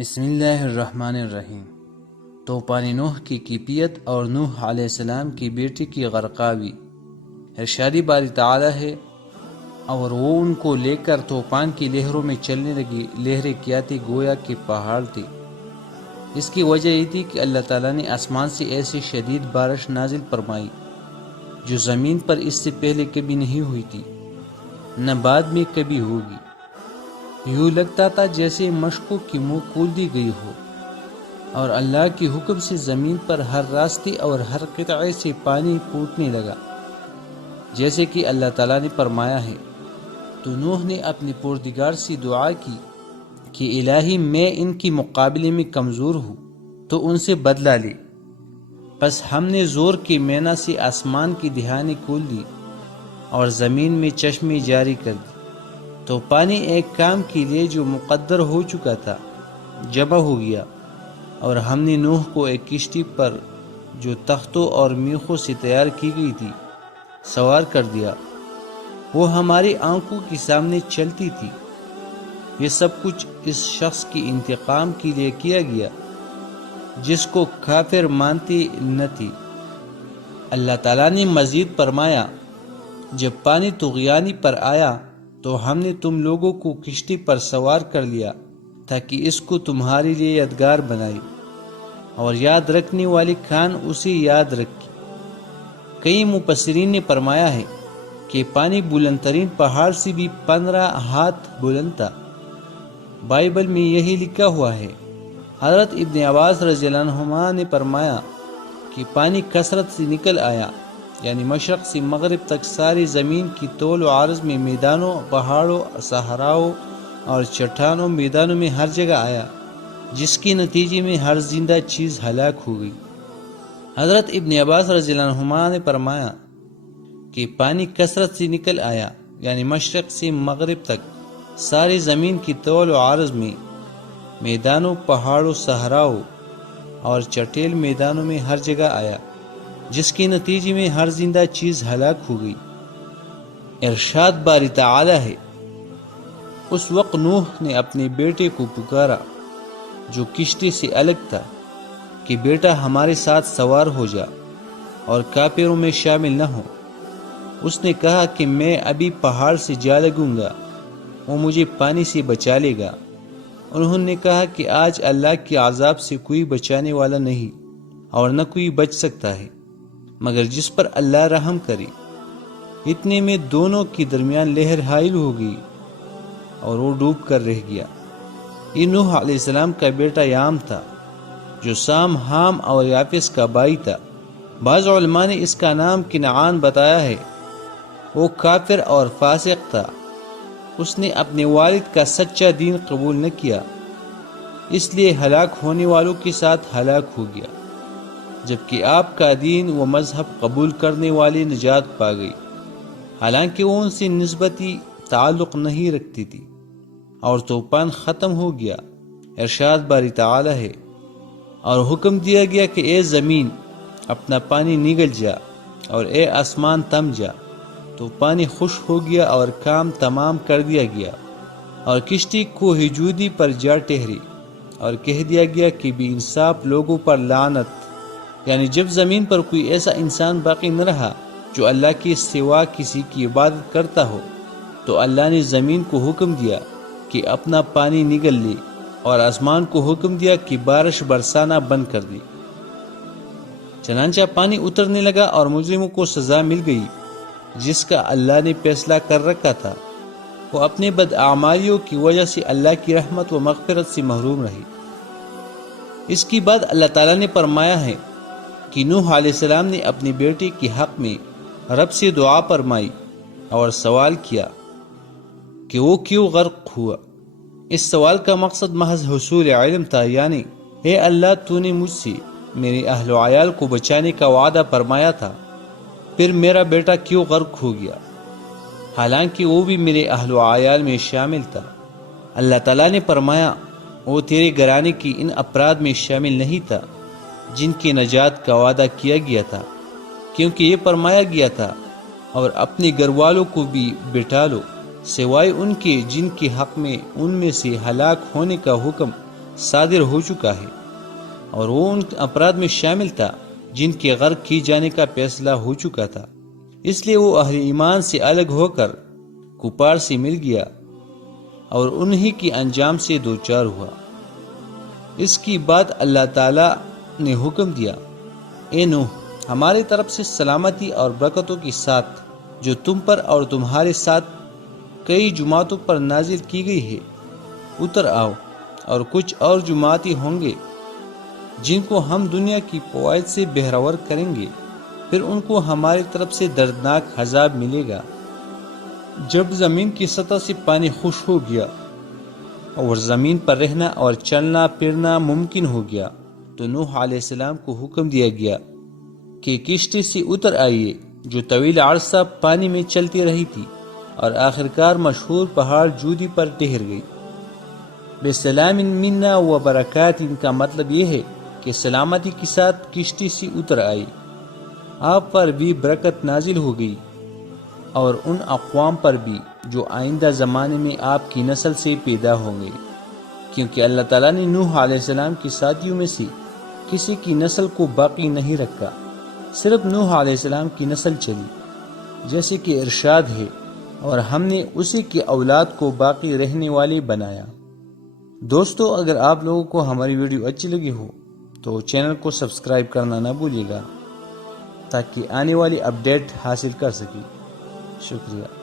بسم اللہ الرحمن الرحیم۔ طوفان نوح کی کیفیت اور نوح علیہ السلام کی بیٹی کی غرقاوی۔ ارشادی باری تعالی ہے، اور وہ ان کو لے کر طوفان کی لہروں میں چلنے لگی، لہریں کیا تھی گویا کہ پہاڑ تھی۔ اس کی وجہ یہ تھی کہ اللہ تعالیٰ نے آسمان سے ایسی شدید بارش نازل فرمائی جو زمین پر اس سے پہلے کبھی نہیں ہوئی تھی، نہ بعد میں کبھی ہوگی۔ یوں لگتا تھا جیسے مشکوں کی منہ کھول دی گئی ہو، اور اللہ کے حکم سے زمین پر ہر راستے اور ہر قطعے سے پانی پھوٹنے لگا، جیسے کہ اللہ تعالیٰ نے فرمایا ہے۔ تو نوح نے اپنے پروردگار سے دعا کی کہ الہی میں ان کے مقابلے میں کمزور ہوں تو ان سے بدلہ لے۔ پس ہم نے زور کے مینا سے آسمان کی دہانیں کھول دی اور زمین میں چشمے جاری کر دی، تو پانی ایک کام کے لیے جو مقدر ہو چکا تھا جمع ہو گیا، اور ہم نے نوح کو ایک کشتی پر جو تختوں اور میخوں سے تیار کی گئی تھی سوار کر دیا، وہ ہماری آنکھوں کے سامنے چلتی تھی۔ یہ سب کچھ اس شخص کی انتقام کے لیے کیا گیا جس کو کافر مانتی نہ تھی۔ اللہ تعالیٰ نے مزید فرمایا، جب پانی طغیانی پر آیا تو ہم نے تم لوگوں کو کشتی پر سوار کر لیا تاکہ اس کو تمہارے لیے یادگار بنائی، اور یاد رکھنے والے کان اسے یاد رکھے۔ کئی مفسرین نے فرمایا ہے کہ پانی بلند ترین پہاڑ سے بھی 15 ہاتھ بلند تھا۔ بائبل میں یہی لکھا ہوا ہے۔ حضرت ابن عباس رضی اللہ عنہما نے فرمایا کہ پانی کثرت سے نکل آیا، یعنی مشرق سے مغرب تک ساری زمین کی طول و عرض میں، میدانوں، پہاڑوں، صحراؤں اور چٹانوں میدانوں میں ہر جگہ آیا، جس کے نتیجے میں ہر زندہ چیز ہلاک ہو گئی۔ حضرت ابن عباس رضی اللہ عنہما نے فرمایا کہ پانی کثرت سے نکل آیا، یعنی مشرق سے مغرب تک ساری زمین کی طول و عرض میں، میدانوں، پہاڑوں، صحراؤں اور چٹیل میدانوں میں ہر جگہ آیا، جس کے نتیجے میں ہر زندہ چیز ہلاک ہو گئی۔ ارشاد باری تعالی ہے، اس وقت نوح نے اپنے بیٹے کو پکارا جو کشتی سے الگ تھا کہ بیٹا ہمارے ساتھ سوار ہو جا اور کافروں میں شامل نہ ہو۔ اس نے کہا کہ میں ابھی پہاڑ سے جا لگوں گا، وہ مجھے پانی سے بچا لے گا۔ انہوں نے کہا کہ آج اللہ کے عذاب سے کوئی بچانے والا نہیں، اور نہ کوئی بچ سکتا ہے مگر جس پر اللہ رحم کرے۔ اتنے میں دونوں کے درمیان لہر حائل ہو گئی اور وہ ڈوب کر رہ گیا۔ یہ نوح علیہ السلام کا بیٹا یام تھا، جو سام، حام اور یافس کا بھائی تھا۔ بعض علماء نے اس کا نام کنعان بتایا ہے۔ وہ کافر اور فاسق تھا، اس نے اپنے والد کا سچا دین قبول نہ کیا، اس لیے ہلاک ہونے والوں کے ساتھ ہلاک ہو گیا، جبکہ آپ کا دین و مذہب قبول کرنے والے نجات پا گئی، حالانکہ وہ ان سے نسبتی تعلق نہیں رکھتی تھی، اور طوفان ختم ہو گیا۔ ارشاد باری تعالی ہے، اور حکم دیا گیا کہ اے زمین اپنا پانی نگل جا، اور اے آسمان تم جا۔ تو پانی خشک ہو گیا اور کام تمام کر دیا گیا، اور کشتی کو ہجودی پر جا ٹھہری، اور کہہ دیا گیا کہ بے انصاف لوگوں پر لعنت، یعنی جب زمین پر کوئی ایسا انسان باقی نہ رہا جو اللہ کے سوا کسی کی عبادت کرتا ہو، تو اللہ نے زمین کو حکم دیا کہ اپنا پانی نگل لے، اور آسمان کو حکم دیا کہ بارش برسانا بند کر دے۔ چنانچہ پانی اترنے لگا اور مجرموں کو سزا مل گئی جس کا اللہ نے فیصلہ کر رکھا تھا۔ وہ اپنے بداعمالیوں کی وجہ سے اللہ کی رحمت و مغفرت سے محروم رہی۔ اس کے بعد اللہ تعالیٰ نے فرمایا ہے کہ نوح علیہ السلام نے اپنے بیٹے کے حق میں رب سے دعا فرمائی اور سوال کیا کہ وہ کیوں غرق ہوا۔ اس سوال کا مقصد محض حصول علم تھا، یعنی اے اللہ تو نے مجھ سے میرے اہل و عیال کو بچانے کا وعدہ فرمایا تھا، پھر میرا بیٹا کیوں غرق ہو گیا، حالانکہ وہ بھی میرے اہل و عیال میں شامل تھا۔ اللہ تعالیٰ نے فرمایا، وہ تیرے گھرانے کی ان افراد میں شامل نہیں تھا جن کی نجات کا وعدہ کیا گیا تھا، کیونکہ یہ فرمایا گیا تھا اور اپنے گھر والوں کو بھی بٹھا لو، سوائے ان کے جن کے حق میں ان میں سے ہلاک ہونے کا حکم صادر ہو چکا ہے، اور وہ ان افراد میں شامل تھا جن کے غرق کی جانے کا فیصلہ ہو چکا تھا، اس لیے وہ اہل ایمان سے الگ ہو کر کفار سے مل گیا اور انہی کی انجام سے دوچار ہوا۔ اس کی بعد اللہ تعالیٰ نے حکم دیا، اے نوح، ہماری طرف سے سلامتی اور برکتوں کے ساتھ جو تم پر اور تمہارے ساتھ کئی جماعتوں پر نازل کی گئی ہے، اتر آؤ، اور کچھ اور جماعتیں ہوں گے جن کو ہم دنیا کی فوائد سے بہرور کریں گے، پھر ان کو ہماری طرف سے دردناک عذاب ملے گا۔ جب زمین کی سطح سے پانی خشک ہو گیا اور زمین پر رہنا اور چلنا پھرنا ممکن ہو گیا تو نوح علیہ السلام کو حکم دیا گیا کہ کشتی سے اتر آئیے، جو طویل عرصہ پانی میں چلتی رہی تھی اور آخرکار مشہور پہاڑ جودی پر ٹھہر گئی۔ بسلام منا و برکات، ان کا مطلب یہ ہے کہ سلامتی کے ساتھ کشتی سے اتر آئی، آپ پر بھی برکت نازل ہو گئی اور ان اقوام پر بھی جو آئندہ زمانے میں آپ کی نسل سے پیدا ہوں گے، کیونکہ اللہ تعالیٰ نے نوح علیہ السلام کی ساتھیوں میں سے کسی کی نسل کو باقی نہیں رکھا، صرف نوح علیہ السلام کی نسل چلی، جیسے کہ ارشاد ہے، اور ہم نے اسی کی اولاد کو باقی رہنے والے بنایا۔ دوستو، اگر آپ لوگوں کو ہماری ویڈیو اچھی لگی ہو تو چینل کو سبسکرائب کرنا نہ بھولیے گا تاکہ آنے والی اپڈیٹ حاصل کر سکیں۔ شکریہ۔